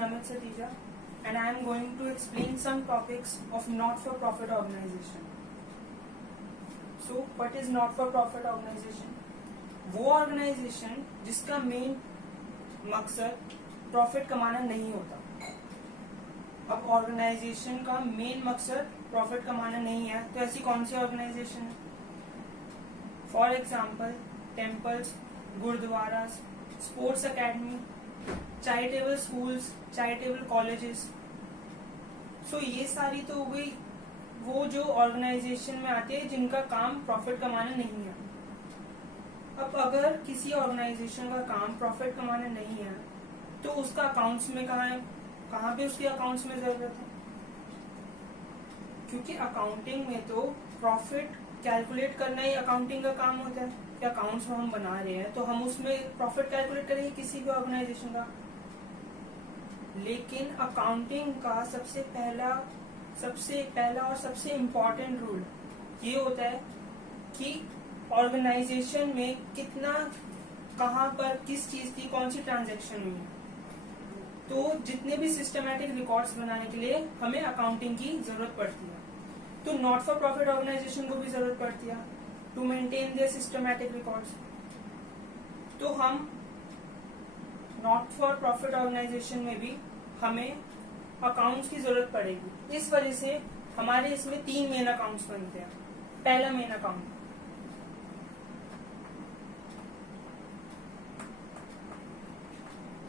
Namit Satija, and I am going to explain some topics of not-for-profit organization. So, what is not-for-profit organization? वो organisation जिसका main मकसद profit कमाना नहीं होता. अब ऑर्गेनाइजेशन का मेन मकसद प्रॉफिट कमाना नहीं है, तो ऐसी कौन सी ऑर्गेनाइजेशन है? For example temples, गुरुद्वारास, sports academy, charitable schools, charitable colleges. सो ये सारी तो हो गई वो जो ऑर्गेनाइजेशन में आते हैं जिनका काम प्रॉफिट कमाना नहीं है. अब अगर किसी ऑर्गेनाइजेशन का काम प्रॉफिट कमाना नहीं है तो उसका अकाउंट्स में कहाँ पे उसके अकाउंट्स में जरूरत है? क्योंकि अकाउंटिंग में तो प्रॉफिट कैलकुलेट करना ही अकाउंटिंग का काम होता है. कि अकाउंट्स हम बना रहे हैं तो हम उसमें प्रॉफिट कैलकुलेट करेंगे किसी भी ऑर्गेनाइजेशन का. लेकिन अकाउंटिंग का सबसे पहला और सबसे इम्पोर्टेंट रूल ये होता है कि ऑर्गेनाइजेशन में कितना, कहाँ पर, किस चीज की कौन सी ट्रांजैक्शन हुई है. तो जितने भी सिस्टमैटिक रिकॉर्ड्स बनाने के लिए हमें अकाउंटिंग की जरूरत पड़ती है. तो नॉट फॉर प्रॉफिट ऑर्गेनाइजेशन को भी जरूरत पड़ती है to maintain their systematic records. तो हम नॉट फॉर प्रॉफिट ऑर्गेनाइजेशन में भी हमें अकाउंट्स की जरूरत पड़ेगी. इस वजह से हमारे इसमें 3 मेन अकाउंट्स बनते हैं. पहला main account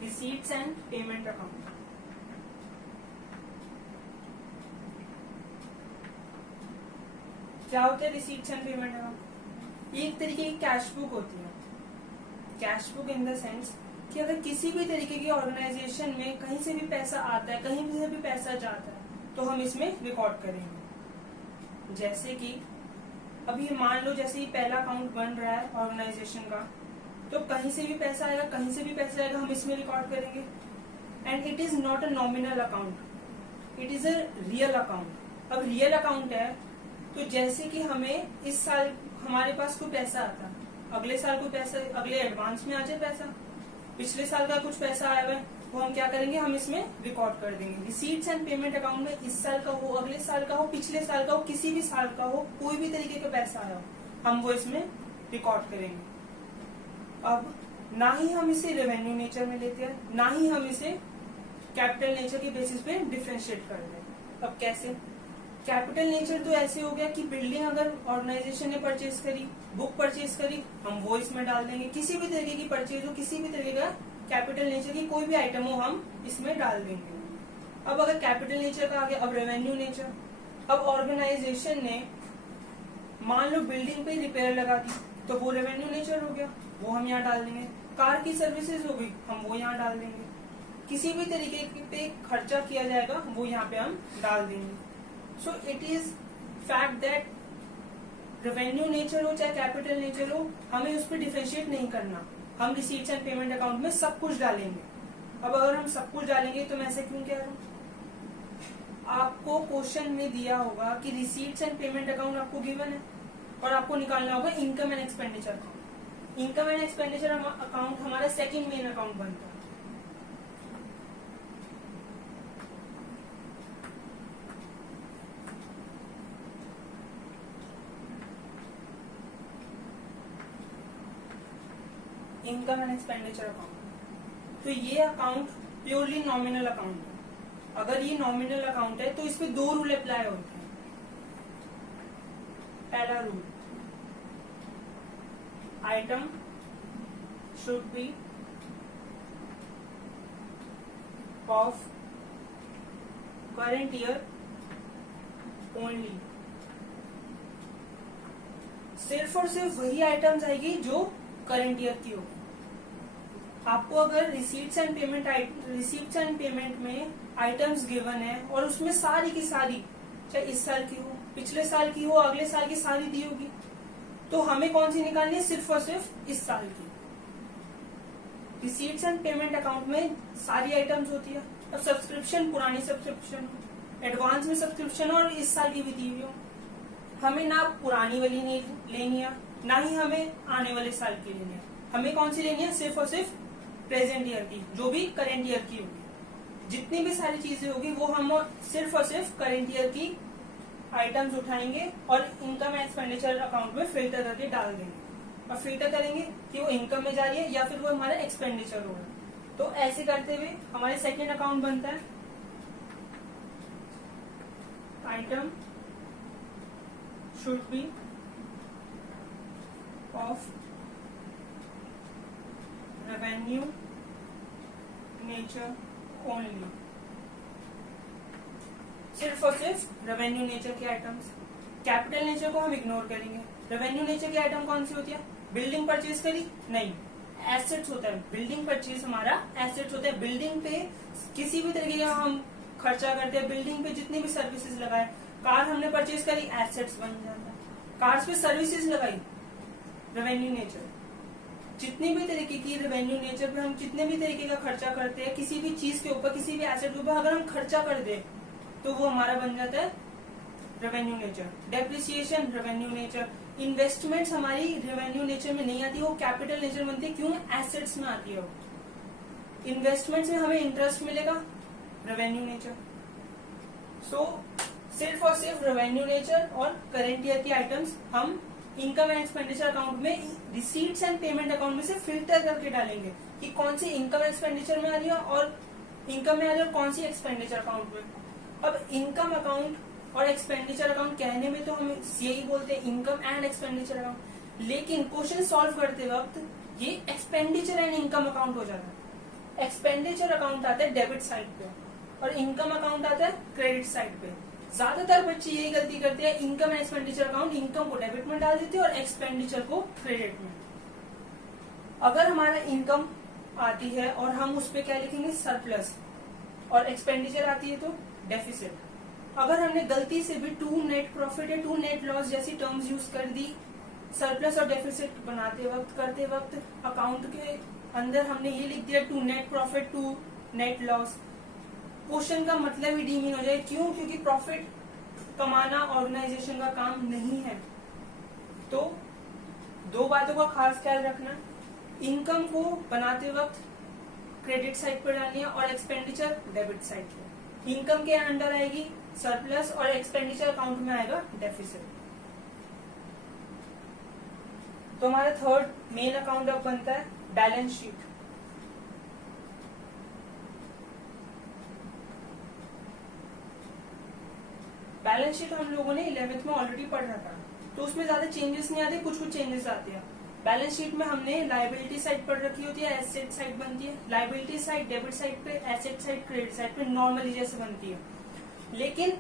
receipts and payment account. क्या होता है रिसीट्स एंड पेमेंट अकाउंट? ये एक तरीके की कैश बुक होती है. Cash book in the sense कि अगर किसी भी तरीके की ऑर्गेनाइजेशन में कहीं से भी पैसा आता है, कहीं से भी पैसा जाता है, तो हम इसमें रिकॉर्ड करेंगे. जैसे कि अभी मान लो जैसे ही पहला अकाउंट बन रहा है ऑर्गेनाइजेशन का, तो कहीं से भी पैसा आएगा, कहीं से भी पैसा आएगा, हम इसमें रिकॉर्ड करेंगे. And it is not a nominal account, it is a real account. अब रियल अकाउंट है तो जैसे कि हमें इस साल हमारे पास कोई पैसा आता, अगले साल कोई पैसा, अगले एडवांस में आ जाए पैसा, पिछले साल का कुछ पैसा आया हुआ है, वो हम क्या करेंगे, हम इसमें रिकॉर्ड कर देंगे. रिसीट्स एंड पेमेंट अकाउंट में इस साल का हो, अगले साल का हो, पिछले साल का हो, किसी भी साल का हो, कोई भी तरीके का पैसा आया हो, हम वो इसमें रिकॉर्ड करेंगे. अब ना ही हम इसे रेवेन्यू नेचर में लेते हैं, ना ही हम इसे कैपिटल नेचर के बेसिस पे डिफरेंशिएट कर रहे हैं. अब कैसे? कैपिटल नेचर तो ऐसे हो गया कि बिल्डिंग अगर ऑर्गेनाइजेशन ने परचेज करी, बुक परचेज करी, हम वो इसमें डाल देंगे. किसी भी तरीके की परचेज हो, किसी भी तरीके का कैपिटल नेचर की कोई भी आइटम हो, हम इसमें डाल देंगे. अब अगर कैपिटल नेचर का आ गया, अब रेवेन्यू नेचर. अब ऑर्गेनाइजेशन ने मान लो बिल्डिंग पे रिपेयर लगा दी, तो वो रेवेन्यू नेचर हो गया, वो हम यहाँ डाल देंगे. कार की सर्विसेज हो गई, हम वो यहाँ डाल देंगे. किसी भी तरीके पे खर्चा किया जाएगा वो यहाँ पे हम डाल देंगे. So it is fact that revenue nature हो चाहे कैपिटल नेचर हो, हमें उस पर डिफरेंशिएट नहीं करना. हम रिसीट्स एंड पेमेंट अकाउंट में सब कुछ डालेंगे. अब अगर हम सब कुछ डालेंगे तो मैं ऐसे क्यों कह रहा हूँ? आपको क्वेश्चन में दिया होगा कि रिसीट्स एंड पेमेंट अकाउंट आपको गिवन है और आपको निकालना होगा income and expenditure account. Income and expenditure account हमारा सेकंड मेन अकाउंट बनता है. Income and expenditure account. तो ये अकाउंट प्योरली नॉमिनल अकाउंट है. अगर ये नॉमिनल अकाउंट है तो इस पे 2 रूल अप्लाई होते हैं. पहला rule, item should be of current year only. सिर्फ और सिर्फ वही आइटम्स आएगी जो करंट ईयर की होगी. आपको अगर रिसीट्स एंड पेमेंट में आइटम्स गिवन है और उसमें सारी की सारी, चाहे इस साल की हो, पिछले साल की हो, अगले साल की सारी दी होगी, तो हमें कौन सी निकालनी है? सिर्फ और सिर्फ इस साल की. रिसीट्स एंड पेमेंट अकाउंट में सारी आइटम्स होती है. अब सब्सक्रिप्शन, पुरानी सब्सक्रिप्शन हो, एडवांस में सब्सक्रिप्शन हो और इस साल की भी दी हुई हो, हमें ना पुरानी वाली नहीं लेनी है, ना ही हमें आने वाले साल की लेनी है. हमें कौन सी लेनी है? सिर्फ और सिर्फ प्रेजेंट ईयर की, जो भी करेंट ईयर की होगी. जितनी भी सारी चीजें होगी वो हम सिर्फ और सिर्फ करेंट ईयर की आइटम्स उठाएंगे और इनकम एंड एक्सपेंडिचर अकाउंट में फिल्टर करके डाल देंगे और फिल्टर करेंगे कि वो इनकम में जा रही है या फिर वो हमारा एक्सपेंडिचर हो रहा है। तो ऐसे करते हुए हमारे सेकेंड अकाउंट बनता है item should be of revenue nature only, सिर्फ और सिर्फ रेवेन्यू नेचर के आइटम्स। कैपिटल नेचर को हम इग्नोर करेंगे। रेवेन्यू नेचर की आइटम कौन सी होती है? बिल्डिंग परचेज करी? नहीं, एसेट्स होता है। बिल्डिंग परचेज हमारा एसेट्स होता है। बिल्डिंग पे किसी भी तरीके का हम खर्चा करते हैं, बिल्डिंग पे जितनी भी सर्विसेज लगाए, कार हमने परचेज करी, एसेट्स बन जाता है। कार्स पे सर्विसेज लगाई, रेवेन्यू नेचर। जितनी भी तरीके की रेवेन्यू नेचर पे हम जितने भी तरीके का खर्चा करते हैं, किसी भी चीज के ऊपर, किसी भी एसेट के ऊपर अगर हम खर्चा कर दे तो वो हमारा बन जाता है revenue nature. Depreciation revenue nature. Investments हमारी रेवेन्यू नेचर में नहीं आती, वो कैपिटल नेचर बनती है। क्यों? एसेट्स में आती है वो। इन्वेस्टमेंट्स में हमें इंटरेस्ट मिलेगा, रेवेन्यू नेचर। सो सिर्फ और सिर्फ रेवेन्यू नेचर और करेंट ईयर की आइटम्स हम इनकम एंड एक्सपेंडिचर अकाउंट में, रिसीट्स एंड पेमेंट अकाउंट में से फिल्टर करके डालेंगे कि कौन सी इनकम एक्सपेंडिचर में आ रही है और इनकम में आ रही है और कौन सी एक्सपेंडिचर अकाउंट में। अब इनकम अकाउंट और एक्सपेंडिचर अकाउंट कहने में तो हम यही बोलते हैं इनकम एंड एक्सपेंडिचर अकाउंट, लेकिन क्वेश्चन सॉल्व करते वक्त ये एक्सपेंडिचर एंड इनकम अकाउंट हो जाता है। एक्सपेंडिचर अकाउंट आता है डेबिट साइड पे और इनकम अकाउंट आता है क्रेडिट साइड पे। ज्यादातर बच्चे यही गलती करते हैं, income and expenditure account income को डेबिट में डाल देते हैं और एक्सपेंडिचर को क्रेडिट में। अगर हमारा इनकम आती है और हम उस पर क्या लिखेंगे? सरप्लस, और एक्सपेंडिचर आती है तो डेफिसिट। अगर हमने गलती से भी टू नेट प्रॉफिट या टू नेट लॉस जैसी टर्म्स यूज कर दी, सरप्लस और डेफिसिट बनाते वक्त, करते वक्त अकाउंट के अंदर हमने ये लिख दिया to net profit, to net loss, question का मतलब ही डीमीन हो जाए। क्यों? क्योंकि प्रॉफिट कमाना ऑर्गेनाइजेशन का काम नहीं है। तो दो बातों का खास ख्याल रखना, इनकम को बनाते वक्त क्रेडिट साइड पर डालनी है और एक्सपेंडिचर डेबिट साइड पे। इनकम के अंडर आएगी सरप्लस और एक्सपेंडिचर अकाउंट में आएगा डेफिसिट। तो हमारा थर्ड मेन अकाउंट अब बनता है बैलेंस शीट। बैलेंस शीट हम लोगों ने 11th में ऑलरेडी पढ़ रखा है, तो उसमें ज्यादा चेंजेस नहीं आते, कुछ कुछ चेंजेस आते हैं। बैलेंस शीट में हमने लायबिलिटी साइड पढ़ रखी होती है, एसेट साइड बनती है। लायबिलिटी साइड डेबिट साइड पे, एसेट साइड क्रेडिट साइड पे नॉर्मली जैसे बनती है। लेकिन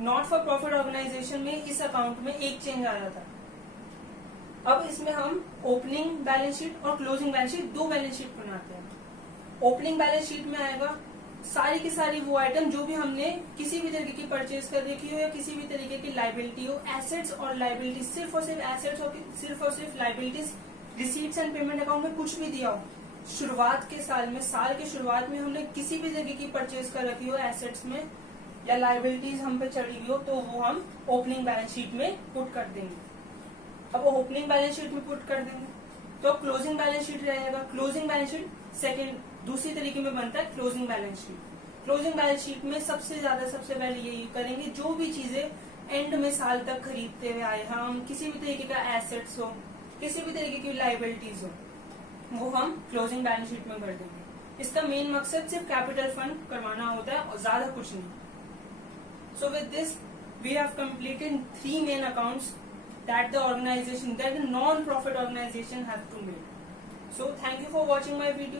नॉट फॉर प्रॉफिट ऑर्गेनाइजेशन में इस अकाउंट में एक चेंज आ जाता है। अब इसमें हम ओपनिंग बैलेंस शीट और क्लोजिंग बैलेंस शीट, दो बैलेंस शीट बनाते हैं। ओपनिंग बैलेंस शीट में आएगा सारी की सारी वो आइटम जो भी हमने किसी भी तरीके की परचेज कर रखी हो या किसी भी तरीके की लाइबिलिटी हो, एसेट्स और लाइबिलिटी, सिर्फ और सिर्फ एसेट्स और सिर्फ liabilities, receipts and payment account में कुछ भी दिया हो। शुरुआत के साल में, साल के शुरुआत में हमने किसी भी तरीके की परचेज कर रखी हो एसेट्स में या लाइबिलिटीज हम पे चढ़ी हुई हो, तो वो हम ओपनिंग बैलेंस शीट में पुट कर देंगे। अब ओपनिंग बैलेंस शीट में पुट कर देंगे तो क्लोजिंग बैलेंस शीट रहेगा। क्लोजिंग बैलेंस शीट सेकेंड दूसरी तरीके में बनता है closing balance sheet. Closing balance sheet में सबसे पहले यही करेंगे, जो भी चीजें एंड में साल तक खरीदते हुए आए हम, किसी भी तरीके का एसेट्स हो, किसी भी तरीके की लाइबिलिटीज हो, वो हम क्लोजिंग बैलेंस शीट में भर देंगे। इसका मेन मकसद सिर्फ कैपिटल फंड करवाना होता है और ज्यादा कुछ नहीं। So with this we have completed 3 main accounts that the non-profit organization have to make. So thank you for watching my video.